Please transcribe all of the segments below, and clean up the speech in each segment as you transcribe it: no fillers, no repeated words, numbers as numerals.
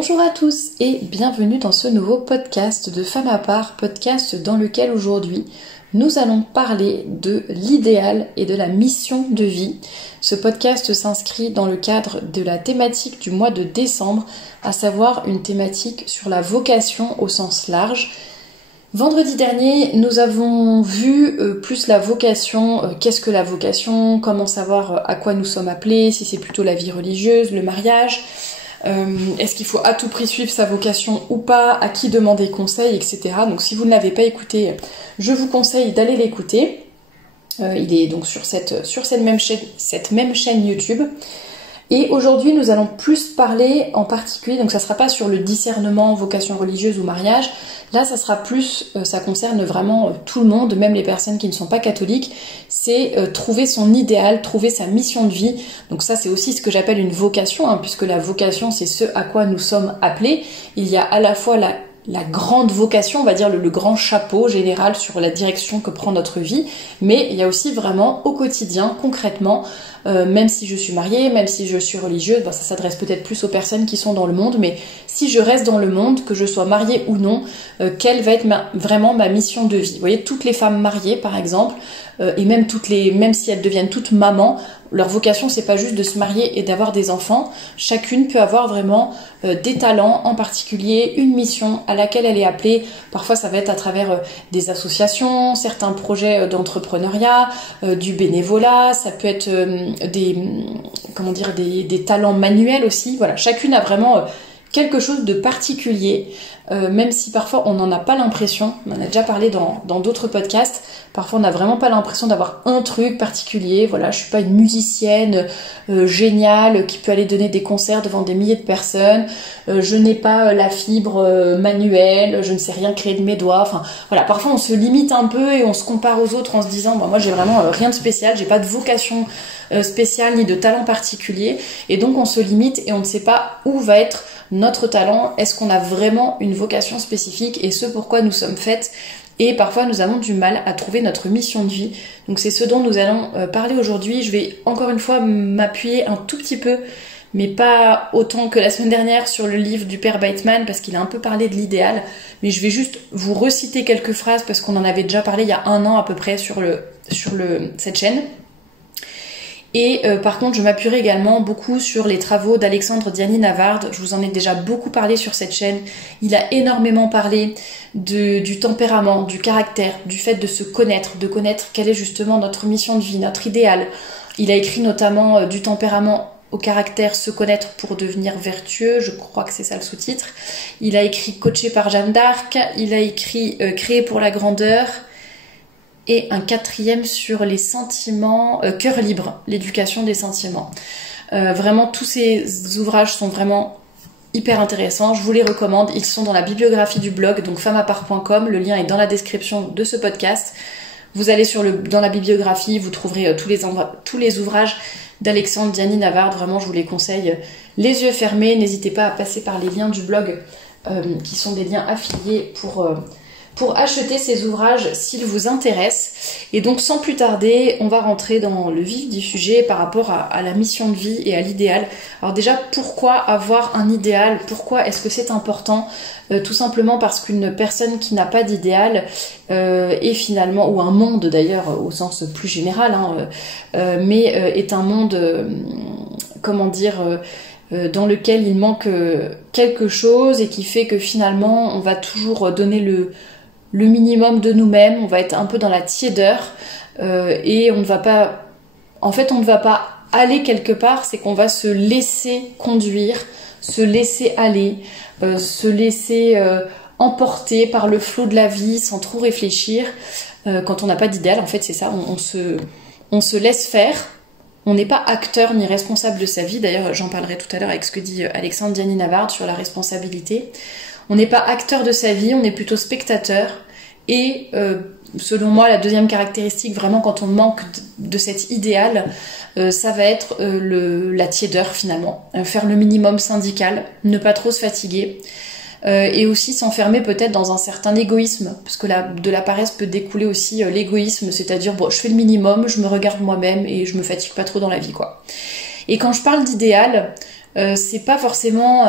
Bonjour à tous et bienvenue dans ce nouveau podcast de Femme à part, podcast dans lequel aujourd'hui nous allons parler de l'idéal et de la mission de vie. Ce podcast s'inscrit dans le cadre de la thématique du mois de décembre, à savoir une thématique sur la vocation au sens large. Vendredi dernier, nous avons vu plus la vocation, qu'est-ce que la vocation, comment savoir à quoi nous sommes appelés, si c'est plutôt la vie religieuse, le mariage, est-ce qu'il faut à tout prix suivre sa vocation ou pas, à qui demander conseil, etc. Donc si vous ne l'avez pas écouté, je vous conseille d'aller l'écouter. Il est donc sur cette même chaîne YouTube. Et aujourd'hui, nous allons plus parler en particulier, donc ça sera pas sur le discernement, vocation religieuse ou mariage. Là, ça sera plus, ça concerne vraiment tout le monde, même les personnes qui ne sont pas catholiques. C'est trouver son idéal, trouver sa mission de vie. Donc ça, c'est aussi ce que j'appelle une vocation, puisque la vocation, c'est ce à quoi nous sommes appelés. Il y a à la fois la grande vocation, on va dire le grand chapeau général sur la direction que prend notre vie, mais il y a aussi vraiment au quotidien, concrètement, même si je suis mariée, même si je suis religieuse, ça s'adresse peut-être plus aux personnes qui sont dans le monde, mais si je reste dans le monde, que je sois mariée ou non, quelle va être vraiment ma mission de vie. Vous voyez, toutes les femmes mariées, par exemple, et même si elles deviennent toutes mamans, leur vocation, c'est pas juste de se marier et d'avoir des enfants. Chacune peut avoir vraiment des talents, en particulier une mission à laquelle elle est appelée. Parfois, ça va être à travers des associations, certains projets d'entrepreneuriat, du bénévolat. Ça peut être des talents manuels aussi. Voilà, chacune a vraiment quelque chose de particulier, même si parfois on n'en a pas l'impression. On en a déjà parlé dans d'autres podcasts. Parfois on n'a vraiment pas l'impression d'avoir un truc particulier. Voilà, je suis pas une musicienne géniale qui peut aller donner des concerts devant des milliers de personnes. Je n'ai pas la fibre manuelle. Je ne sais rien créer de mes doigts. Enfin voilà, parfois on se limite un peu et on se compare aux autres en se disant moi j'ai vraiment rien de spécial. J'ai pas de vocation spéciale ni de talent particulier. Et donc on se limite et on ne sait pas où va être notre talent, est-ce qu'on a vraiment une vocation spécifique et ce pourquoi nous sommes faites. Et parfois nous avons du mal à trouver notre mission de vie. Donc c'est ce dont nous allons parler aujourd'hui. Je vais encore une fois m'appuyer un tout petit peu, mais pas autant que la semaine dernière, sur le livre du père Beitman, parce qu'il a un peu parlé de l'idéal. Mais je vais juste vous reciter quelques phrases, parce qu'on en avait déjà parlé il y a 1 an à peu près sur cette chaîne. Et par contre, je m'appuierai également beaucoup sur les travaux d'Alexandre Diani-Navard. Je vous en ai déjà beaucoup parlé sur cette chaîne. Il a énormément parlé du tempérament, du caractère, du fait de se connaître, de connaître quelle est justement notre mission de vie, notre idéal. Il a écrit notamment du tempérament au caractère, se connaître pour devenir vertueux, je crois que c'est ça le sous-titre. Il a écrit Coaché par Jeanne d'Arc. Il a écrit Créé pour la grandeur. Et un 4e sur les sentiments, Cœur libre, l'éducation des sentiments. Vraiment, tous ces ouvrages sont vraiment hyper intéressants. Je vous les recommande. Ils sont dans la bibliographie du blog, donc femmeapart.com. Le lien est dans la description de ce podcast. Vous allez dans la bibliographie, vous trouverez tous les ouvrages d'Alexandre Diani-Navard. Vraiment, je vous les conseille les yeux fermés. N'hésitez pas à passer par les liens du blog, qui sont des liens affiliés pour acheter ces ouvrages s'ils vous intéressent. Et donc sans plus tarder, on va rentrer dans le vif du sujet par rapport à la mission de vie et à l'idéal. Alors déjà, pourquoi avoir un idéal? Pourquoi est-ce que c'est important? Tout simplement parce qu'une personne qui n'a pas d'idéal est finalement, ou un monde d'ailleurs au sens plus général, est un monde, dans lequel il manque quelque chose et qui fait que finalement on va toujours donner le minimum de nous-mêmes, on va être un peu dans la tiédeur et on ne va pas aller quelque part, c'est qu'on va se laisser conduire, se laisser aller, se laisser emporter par le flot de la vie sans trop réfléchir. Quand on n'a pas d'idéal, en fait c'est ça, on se laisse faire. On n'est pas acteur ni responsable de sa vie. D'ailleurs, j'en parlerai tout à l'heure avec ce que dit Alexandre Diani-Navard sur la responsabilité. On n'est pas acteur de sa vie, on est plutôt spectateur. Et selon moi, la deuxième caractéristique, vraiment quand on manque de cet idéal, ça va être la tiédeur finalement. Faire le minimum syndical, ne pas trop se fatiguer. Et aussi s'enfermer peut-être dans un certain égoïsme, parce que de la paresse peut découler aussi l'égoïsme, c'est-à-dire bon, je fais le minimum, je me regarde moi-même et je me fatigue pas trop dans la vie, quoi. Et quand je parle d'idéal, c'est pas forcément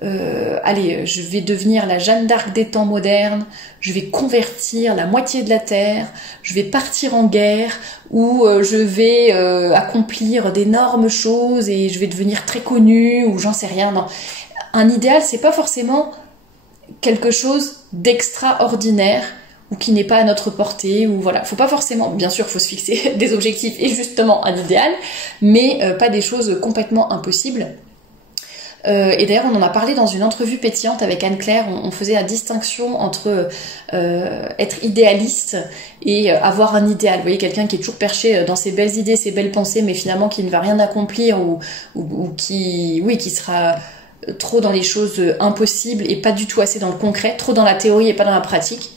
allez, je vais devenir la Jeanne d'Arc des temps modernes, je vais convertir la moitié de la terre, je vais partir en guerre, ou je vais accomplir d'énormes choses et je vais devenir très connue, ou j'en sais rien. Non, un idéal, c'est pas forcément quelque chose d'extraordinaire ou qui n'est pas à notre portée, ou voilà, faut pas forcément, bien sûr, faut se fixer des objectifs et justement un idéal, mais pas des choses complètement impossibles. Et d'ailleurs, on en a parlé dans une entrevue pétillante avec Anne-Claire, on faisait la distinction entre être idéaliste et avoir un idéal. Vous voyez, quelqu'un qui est toujours perché dans ses belles idées, ses belles pensées, mais finalement qui ne va rien accomplir, ou qui sera trop dans les choses impossibles et pas du tout assez dans le concret, trop dans la théorie et pas dans la pratique.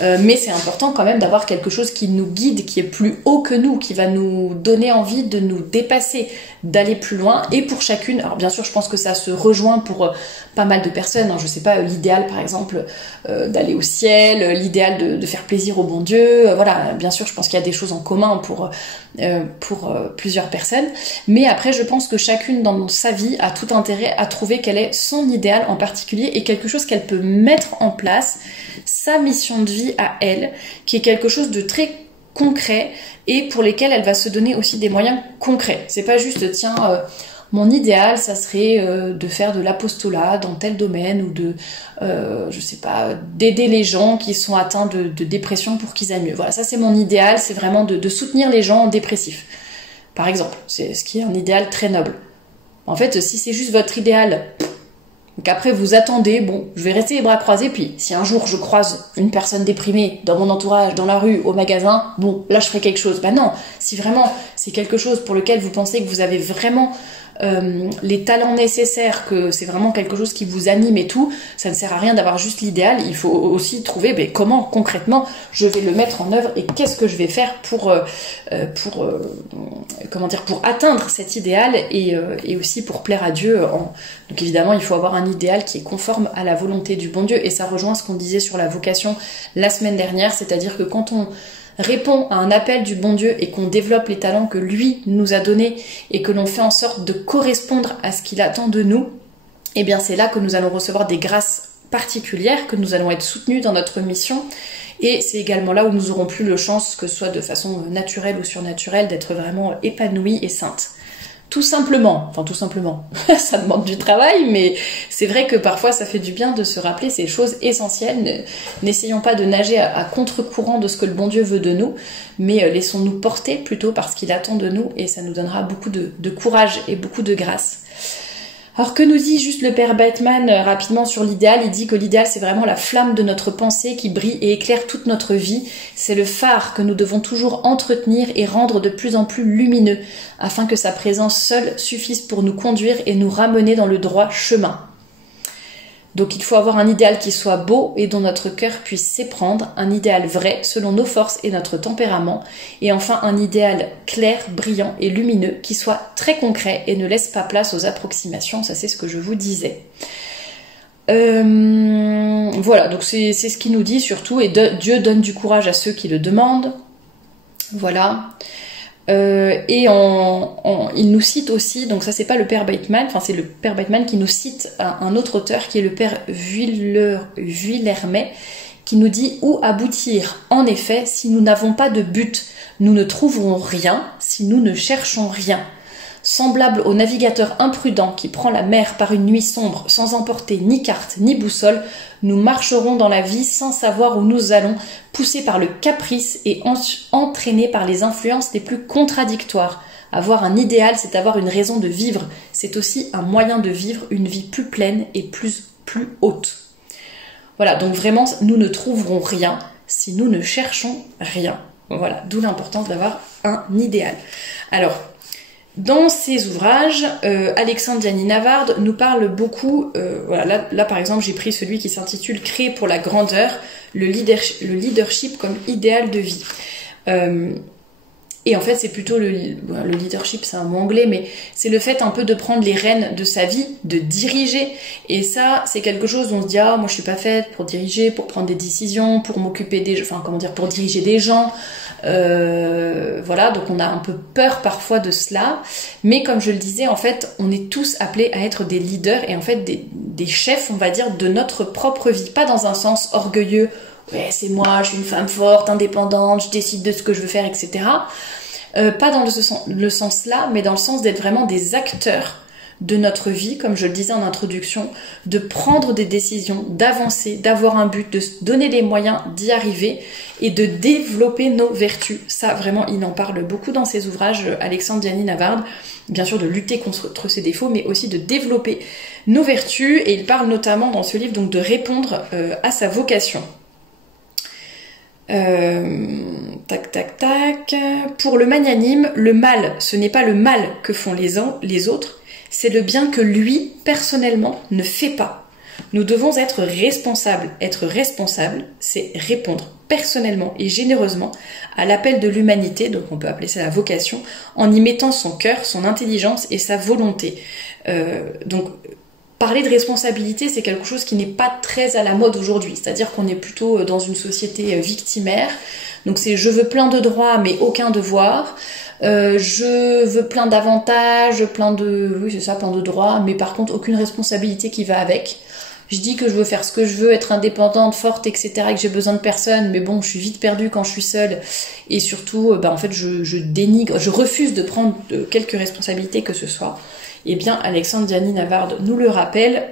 Mais c'est important quand même d'avoir quelque chose qui nous guide, qui est plus haut que nous, qui va nous donner envie de nous dépasser, d'aller plus loin. Et pour chacune, alors bien sûr je pense que ça se rejoint pour pas mal de personnes, hein. Je sais pas, l'idéal par exemple d'aller au ciel, l'idéal de faire plaisir au bon Dieu, voilà, bien sûr je pense qu'il y a des choses en commun pour plusieurs personnes, mais après je pense que chacune dans sa vie a tout intérêt à trouver quel est son idéal en particulier et quelque chose qu'elle peut mettre en place, sa mission de vie à elle, qui est quelque chose de très concret et pour lesquels elle va se donner aussi des moyens concrets. C'est pas juste tiens mon idéal ça serait de faire de l'apostolat dans tel domaine ou de je sais pas, d'aider les gens qui sont atteints de dépression pour qu'ils aillent mieux. Voilà, ça c'est mon idéal, c'est vraiment de soutenir les gens dépressifs. Par exemple, c'est ce qui est un idéal très noble. En fait, si c'est juste votre idéal, donc après vous attendez, bon, je vais rester les bras croisés, puis si un jour je croise une personne déprimée dans mon entourage, dans la rue, au magasin, bon, là je ferai quelque chose. Bah non, si vraiment c'est quelque chose pour lequel vous pensez que vous avez vraiment les talents nécessaires, que c'est vraiment quelque chose qui vous anime et tout, ça ne sert à rien d'avoir juste l'idéal, il faut aussi trouver comment concrètement je vais le mettre en œuvre et qu'est-ce que je vais faire pour atteindre cet idéal et aussi pour plaire à Dieu. Donc évidemment il faut avoir un idéal qui est conforme à la volonté du bon Dieu et ça rejoint ce qu'on disait sur la vocation la semaine dernière, c'est-à-dire que quand on répond à un appel du bon Dieu et qu'on développe les talents que lui nous a donnés et que l'on fait en sorte de correspondre à ce qu'il attend de nous, eh bien c'est là que nous allons recevoir des grâces particulières, que nous allons être soutenus dans notre mission et c'est également là où nous aurons plus de chance, que ce soit de façon naturelle ou surnaturelle, d'être vraiment épanouis et saintes. Tout simplement, ça demande du travail, mais c'est vrai que parfois ça fait du bien de se rappeler ces choses essentielles. N'essayons pas de nager à contre-courant de ce que le bon Dieu veut de nous, mais laissons-nous porter plutôt par ce qu'il attend de nous et ça nous donnera beaucoup de courage et beaucoup de grâce. Alors que nous dit juste le père Bateman rapidement sur l'idéal? Il dit que l'idéal c'est vraiment la flamme de notre pensée qui brille et éclaire toute notre vie. C'est le phare que nous devons toujours entretenir et rendre de plus en plus lumineux afin que sa présence seule suffise pour nous conduire et nous ramener dans le droit chemin. Donc il faut avoir un idéal qui soit beau et dont notre cœur puisse s'éprendre, un idéal vrai selon nos forces et notre tempérament, et enfin un idéal clair, brillant et lumineux qui soit très concret et ne laisse pas place aux approximations, ça c'est ce que je vous disais. Voilà, donc c'est ce qu'il nous dit surtout, et Dieu donne du courage à ceux qui le demandent, voilà. Et il nous cite aussi, donc ça c'est pas le père Bateman, enfin c'est le père Bateman qui nous cite un autre auteur qui est le père Vuillermet, qui nous dit: où aboutir? En effet, si nous n'avons pas de but, nous ne trouverons rien si nous ne cherchons rien. Semblable au navigateur imprudent qui prend la mer par une nuit sombre sans emporter ni carte ni boussole, nous marcherons dans la vie sans savoir où nous allons, poussés par le caprice et entraînés par les influences les plus contradictoires. Avoir un idéal, c'est avoir une raison de vivre. C'est aussi un moyen de vivre une vie plus pleine et plus haute. Voilà, donc vraiment, nous ne trouverons rien si nous ne cherchons rien. Voilà, d'où l'importance d'avoir un idéal. Alors, dans ses ouvrages, Alexandre Gianni-Navarde nous parle beaucoup, voilà, là par exemple j'ai pris celui qui s'intitule « Créer pour la grandeur, le leadership comme idéal de vie ». Et en fait, c'est plutôt le leadership, c'est un mot anglais, mais c'est le fait un peu de prendre les rênes de sa vie, de diriger. Et ça, c'est quelque chose où on se dit, ah, moi je suis pas faite pour diriger, pour prendre des décisions, pour m'occuper des, enfin comment dire, pour diriger des gens. Voilà, donc on a un peu peur parfois de cela. Mais comme je le disais, en fait, on est tous appelés à être des leaders et en fait des chefs, on va dire, de notre propre vie. Pas dans un sens orgueilleux, ouais, c'est moi, je suis une femme forte, indépendante, je décide de ce que je veux faire, etc. Pas dans le sens là, mais dans le sens d'être vraiment des acteurs de notre vie, comme je le disais en introduction, de prendre des décisions, d'avancer, d'avoir un but, de se donner les moyens d'y arriver et de développer nos vertus. Ça, vraiment, il en parle beaucoup dans ses ouvrages, Alexandre Diany-Navard, bien sûr de lutter contre ses défauts, mais aussi de développer nos vertus, et il parle notamment dans ce livre donc de répondre à sa vocation. Tac tac tac. Pour le magnanime, le mal, ce n'est pas le mal que font les autres, c'est le bien que lui, personnellement, ne fait pas. Nous devons être responsables. Être responsable, c'est répondre personnellement et généreusement à l'appel de l'humanité, donc on peut appeler ça la vocation, en y mettant son cœur, son intelligence et sa volonté. Donc parler de responsabilité, c'est quelque chose qui n'est pas très à la mode aujourd'hui, c'est-à-dire qu'on est plutôt dans une société victimaire, donc c'est je veux plein de droits mais aucun devoir, je veux plein d'avantages, plein de droits, mais par contre aucune responsabilité qui va avec. Je dis que je veux faire ce que je veux, être indépendante, forte, etc., et que j'ai besoin de personne, mais bon, je suis vite perdue quand je suis seule, et surtout, en fait, je dénigre, je refuse de prendre quelques responsabilités que ce soit. Eh bien, Alexandre Diany-Navard nous le rappelle,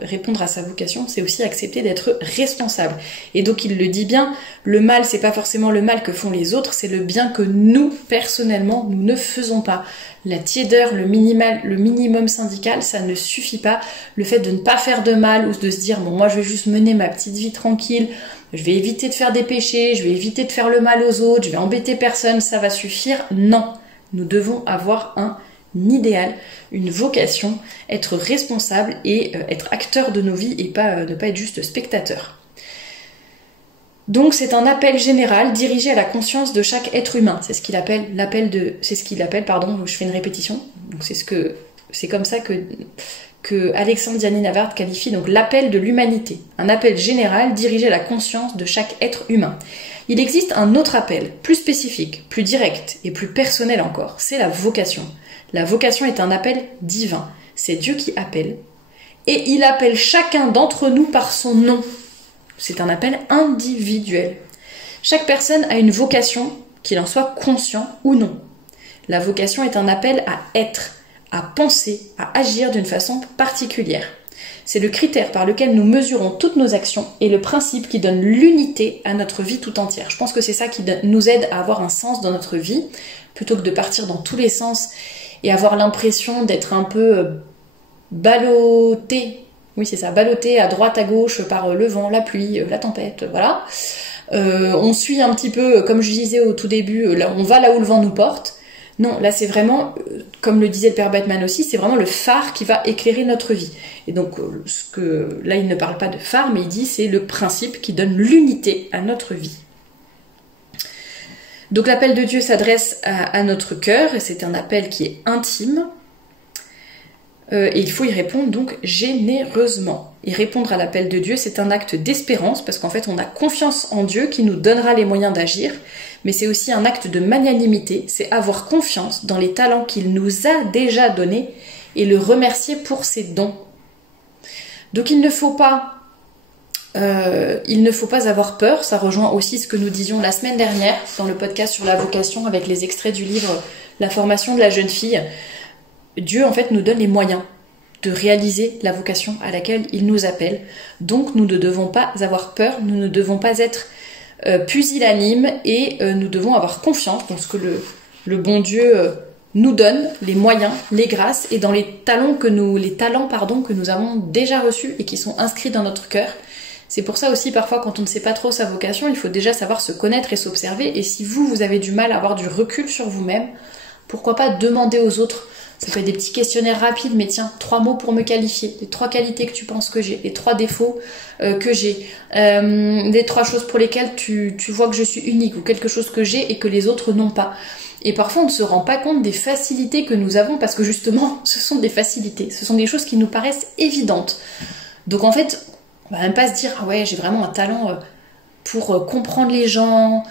répondre à sa vocation, c'est aussi accepter d'être responsable. Et donc, il le dit bien, le mal, c'est pas forcément le mal que font les autres, c'est le bien que nous, personnellement, nous ne faisons pas. La tiédeur, le minimum syndical, ça ne suffit pas. Le fait de ne pas faire de mal ou de se dire, bon, moi, je vais juste mener ma petite vie tranquille, je vais éviter de faire des péchés, je vais éviter de faire le mal aux autres, je vais embêter personne, ça va suffire. Non, nous devons avoir un idéal, une vocation, être responsable et être acteur de nos vies et ne pas être juste spectateur. Donc c'est un appel général dirigé à la conscience de chaque être humain. C'est ce qu'il appelle je fais une répétition. Donc c'est comme ça que Alexandre Diany-Navard qualifie donc l'appel de l'humanité, un appel général dirigé à la conscience de chaque être humain. Il existe un autre appel, plus spécifique, plus direct et plus personnel encore, c'est la vocation. La vocation est un appel divin, c'est Dieu qui appelle, et il appelle chacun d'entre nous par son nom. C'est un appel individuel. Chaque personne a une vocation, qu'il en soit conscient ou non. La vocation est un appel à être, à penser, à agir d'une façon particulière. C'est le critère par lequel nous mesurons toutes nos actions et le principe qui donne l'unité à notre vie tout entière. Je pense que c'est ça qui nous aide à avoir un sens dans notre vie, plutôt que de partir dans tous les sens et avoir l'impression d'être un peu ballotté. Oui, c'est ça, ballotté à droite, à gauche par le vent, la pluie, la tempête, voilà. On suit un petit peu, comme je disais au tout début, là, on va là où le vent nous porte. Non, là c'est vraiment, comme le disait le père Batman aussi, c'est vraiment le phare qui va éclairer notre vie. Et donc, là il ne parle pas de phare, mais il dit c'est le principe qui donne l'unité à notre vie. Donc l'appel de Dieu s'adresse à notre cœur, et c'est un appel qui est intime, et il faut y répondre donc généreusement. Et répondre à l'appel de Dieu, c'est un acte d'espérance, parce qu'en fait on a confiance en Dieu qui nous donnera les moyens d'agir, mais c'est aussi un acte de magnanimité, c'est avoir confiance dans les talents qu'il nous a déjà donnés et le remercier pour ses dons. Donc il ne faut pas avoir peur, ça rejoint aussi ce que nous disions la semaine dernière dans le podcast sur la vocation avec les extraits du livre La formation de la jeune fille. Dieu en fait nous donne les moyens de réaliser la vocation à laquelle il nous appelle. Donc nous ne devons pas avoir peur, nous ne devons pas être pusillanimes et nous devons avoir confiance dans ce que le bon Dieu nous donne, les moyens, les grâces et dans les talents que nous avons déjà reçus et qui sont inscrits dans notre cœur. C'est pour ça aussi parfois quand on ne sait pas trop sa vocation, il faut déjà savoir se connaître et s'observer. Et si vous avez du mal à avoir du recul sur vous-même, pourquoi pas demander aux autres. Ça peut être des petits questionnaires rapides, mais tiens, 3 mots pour me qualifier, les 3 qualités que tu penses que j'ai, les 3 défauts que j'ai, les 3 choses pour lesquelles tu vois que je suis unique ou quelque chose que j'ai et que les autres n'ont pas. Et parfois on ne se rend pas compte des facilités que nous avons parce que justement ce sont des facilités, ce sont des choses qui nous paraissent évidentes. Donc en fait, on va même pas se dire ah ouais j'ai vraiment un talent pour comprendre les gens,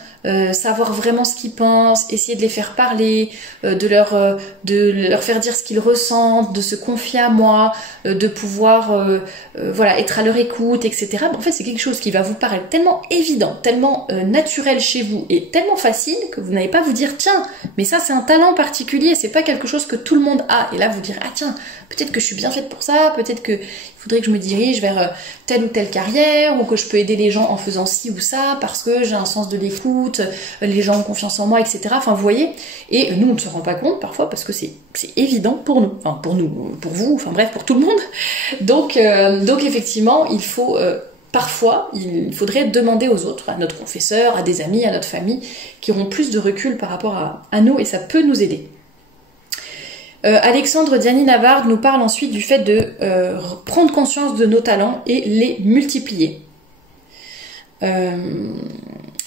savoir vraiment ce qu'ils pensent, essayer de les faire parler, de leur faire dire ce qu'ils ressentent, de se confier à moi, de pouvoir voilà, être à leur écoute, etc. En fait, c'est quelque chose qui va vous paraître tellement évident, tellement naturel chez vous et tellement facile que vous n'allez pas vous dire tiens, mais ça c'est un talent particulier, c'est pas quelque chose que tout le monde a. Et là vous dire ah tiens, peut-être que je suis bien faite pour ça, peut-être que il faudrait que je me dirige vers telle ou telle carrière, ou que je peux aider les gens en faisant ci ou ça, parce que j'ai un sens de l'écoute, les gens ont confiance en moi, etc. Enfin, vous voyez, et nous, on ne se rend pas compte parfois, parce que c'est évident pour nous, enfin pour nous, pour vous, enfin bref, pour tout le monde. Donc effectivement, il faut... parfois, il faudrait demander aux autres, à notre confesseur, à des amis, à notre famille, qui auront plus de recul par rapport à nous, et ça peut nous aider. Alexandre Diani-Navarre nous parle ensuite du fait de prendre conscience de nos talents et les multiplier.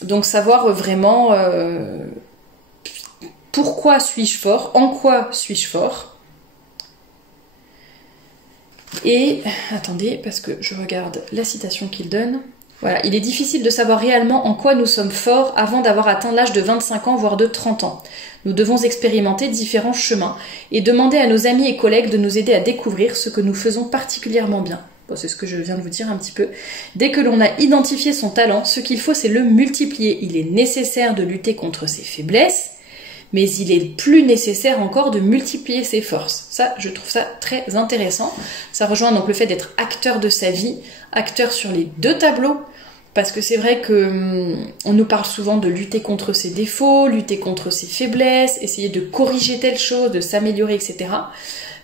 Donc savoir vraiment pourquoi suis-je fort, en quoi suis-je fort. Et, attendez, parce que je regarde la citation qu'il donne. Voilà, il est difficile de savoir réellement en quoi nous sommes forts avant d'avoir atteint l'âge de 25 ans, voire de 30 ans. Nous devons expérimenter différents chemins et demander à nos amis et collègues de nous aider à découvrir ce que nous faisons particulièrement bien. Bon, c'est ce que je viens de vous dire un petit peu. Dès que l'on a identifié son talent, ce qu'il faut c'est le multiplier. Il est nécessaire de lutter contre ses faiblesses, mais il est plus nécessaire encore de multiplier ses forces. Ça, je trouve ça très intéressant. Ça rejoint donc le fait d'être acteur de sa vie, acteur sur les deux tableaux, parce que c'est vrai que on nous parle souvent de lutter contre ses défauts, lutter contre ses faiblesses, essayer de corriger telle chose, de s'améliorer, etc.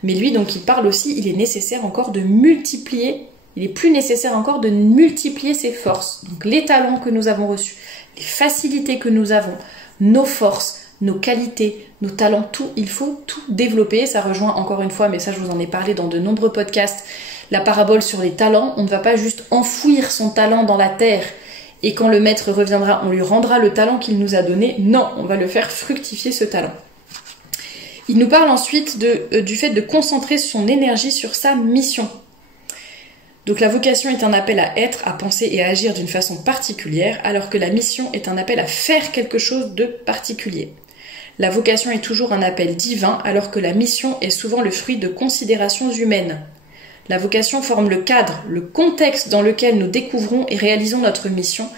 Mais lui, donc, il parle aussi, il est nécessaire encore de multiplier, il est plus nécessaire encore de multiplier ses forces. Donc les talents que nous avons reçus, les facilités que nous avons, nos forces, nos qualités, nos talents, tout, il faut tout développer. Ça rejoint encore une fois, mais ça je vous en ai parlé dans de nombreux podcasts, la parabole sur les talents. On ne va pas juste enfouir son talent dans la terre et quand le maître reviendra, on lui rendra le talent qu'il nous a donné. Non, on va le faire fructifier ce talent. Il nous parle ensuite du fait de concentrer son énergie sur sa mission. Donc la vocation est un appel à être, à penser et à agir d'une façon particulière, alors que la mission est un appel à faire quelque chose de particulier. La vocation est toujours un appel divin, alors que la mission est souvent le fruit de considérations humaines. La vocation forme le cadre, le contexte dans lequel nous découvrons et réalisons notre mission,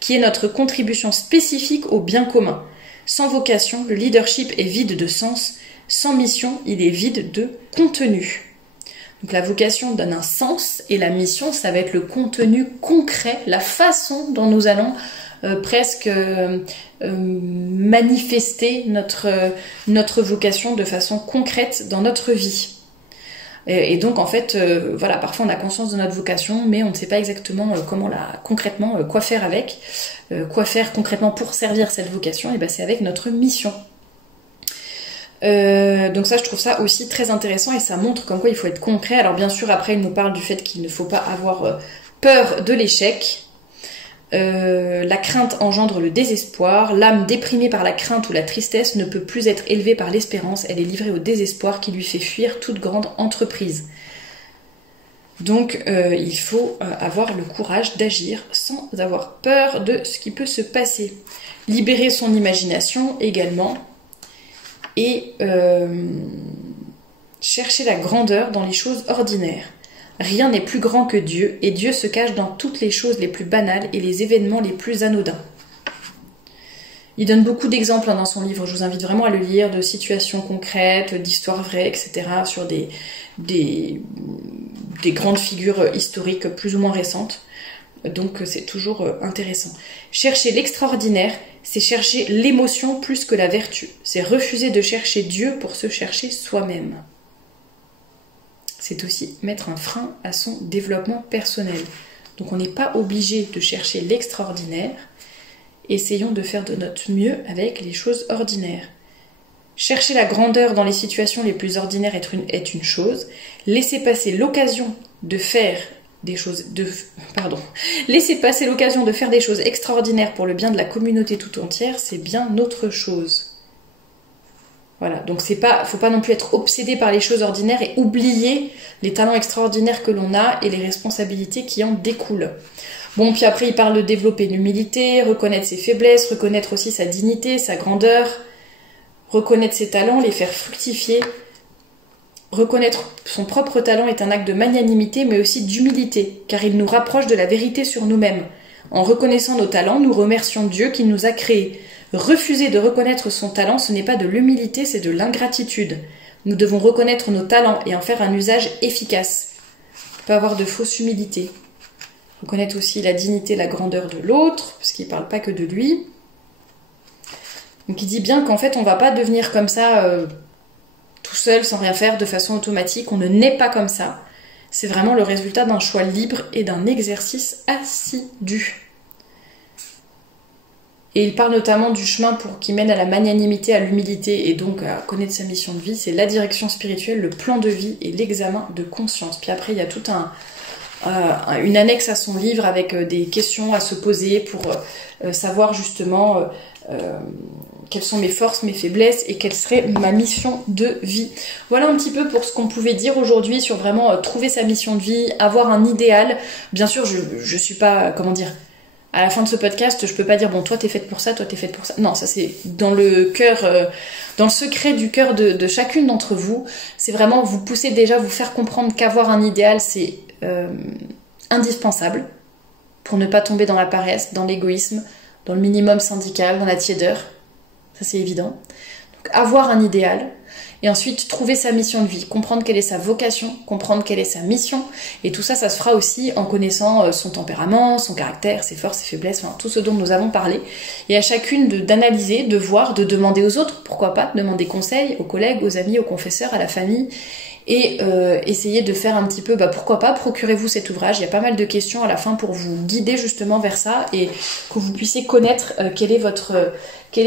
qui est notre contribution spécifique au bien commun. Sans vocation, le leadership est vide de sens. Sans mission, il est vide de contenu. Donc la vocation donne un sens et la mission, ça va être le contenu concret, la façon dont nous allons presque manifester notre vocation de façon concrète dans notre vie. Et donc en fait, voilà, parfois on a conscience de notre vocation, mais on ne sait pas exactement concrètement quoi faire avec, quoi faire concrètement pour servir cette vocation. Et ben c'est avec notre mission. Donc ça je trouve ça aussi très intéressant et ça montre comme quoi il faut être concret. Alors bien sûr après il nous parle du fait qu'il ne faut pas avoir peur de l'échec. La crainte engendre le désespoir. L'âme déprimée par la crainte ou la tristesse ne peut plus être élevée par l'espérance. Elle est livrée au désespoir qui lui fait fuir toute grande entreprise. Donc il faut avoir le courage d'agir sans avoir peur de ce qui peut se passer. Libérer son imagination également. Et chercher la grandeur dans les choses ordinaires. Rien n'est plus grand que Dieu, et Dieu se cache dans toutes les choses les plus banales et les événements les plus anodins. Il donne beaucoup d'exemples dans son livre, je vous invite vraiment à le lire, de situations concrètes, d'histoires vraies, etc., sur des grandes figures historiques plus ou moins récentes. Donc c'est toujours intéressant. Chercher l'extraordinaire, c'est chercher l'émotion plus que la vertu. C'est refuser de chercher Dieu pour se chercher soi-même. C'est aussi mettre un frein à son développement personnel. Donc on n'est pas obligé de chercher l'extraordinaire. Essayons de faire de notre mieux avec les choses ordinaires. Chercher la grandeur dans les situations les plus ordinaires est une chose. Laisser passer l'occasion de faire Laisser passer l'occasion de faire des choses extraordinaires pour le bien de la communauté tout entière, c'est bien autre chose. Voilà, donc faut pas non plus être obsédé par les choses ordinaires et oublier les talents extraordinaires que l'on a et les responsabilités qui en découlent. Bon, puis après, il parle de développer l'humilité, reconnaître ses faiblesses, reconnaître aussi sa dignité, sa grandeur, reconnaître ses talents, les faire fructifier. Reconnaître son propre talent est un acte de magnanimité, mais aussi d'humilité, car il nous rapproche de la vérité sur nous-mêmes. En reconnaissant nos talents, nous remercions Dieu qui nous a créés. Refuser de reconnaître son talent, ce n'est pas de l'humilité, c'est de l'ingratitude. Nous devons reconnaître nos talents et en faire un usage efficace. Il ne peut pas avoir de fausse humilité. Reconnaître aussi la dignité, la grandeur de l'autre, parce qu'il ne parle pas que de lui. Donc il dit bien qu'en fait, on ne va pas devenir comme ça, tout seul, sans rien faire, de façon automatique. On ne naît pas comme ça. C'est vraiment le résultat d'un choix libre et d'un exercice assidu. Et il parle notamment du chemin qui mène à la magnanimité, à l'humilité et donc à connaître sa mission de vie. C'est la direction spirituelle, le plan de vie et l'examen de conscience. Puis après, il y a tout une annexe à son livre avec des questions à se poser pour savoir justement quelles sont mes forces, mes faiblesses et quelle serait ma mission de vie. Voilà un petit peu pour ce qu'on pouvait dire aujourd'hui sur vraiment trouver sa mission de vie, avoir un idéal. Bien sûr, je suis pas, comment dire, à la fin de ce podcast, je peux pas dire bon, toi t'es faite pour ça, toi t'es faite pour ça. Non, ça c'est dans le cœur, dans le secret du cœur de chacune d'entre vous. C'est vraiment vous pousser déjà, vous faire comprendre qu'avoir un idéal c'est indispensable pour ne pas tomber dans la paresse, dans l'égoïsme, dans le minimum syndical, dans la tiédeur. Ça c'est évident. Donc avoir un idéal. Et ensuite, trouver sa mission de vie, comprendre quelle est sa vocation, comprendre quelle est sa mission. Et tout ça, ça se fera aussi en connaissant son tempérament, son caractère, ses forces, ses faiblesses, enfin, tout ce dont nous avons parlé. Et à chacune d'analyser, de voir, de demander aux autres, pourquoi pas, demander conseil aux collègues, aux amis, aux confesseurs, à la famille. Et essayer de faire un petit peu, pourquoi pas, procurez-vous cet ouvrage. Il y a pas mal de questions à la fin pour vous guider justement vers ça et que vous puissiez connaître quelle est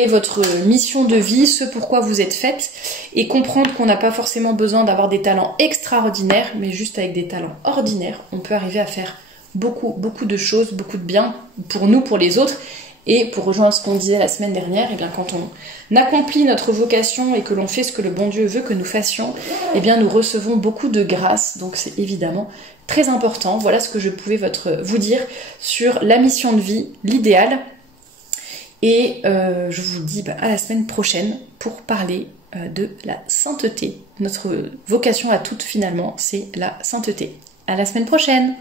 votre mission de vie, ce pourquoi vous êtes faite, et comprendre qu'on n'a pas forcément besoin d'avoir des talents extraordinaires, mais juste avec des talents ordinaires, on peut arriver à faire beaucoup, beaucoup de choses, beaucoup de bien pour nous, pour les autres. Et pour rejoindre ce qu'on disait la semaine dernière, quand on accomplit notre vocation et que l'on fait ce que le bon Dieu veut que nous fassions, nous recevons beaucoup de grâce. Donc c'est évidemment très important. Voilà ce que je pouvais vous dire sur la mission de vie, l'idéal. Et je vous dis à la semaine prochaine pour parler de la sainteté. Notre vocation à toutes finalement, c'est la sainteté. À la semaine prochaine!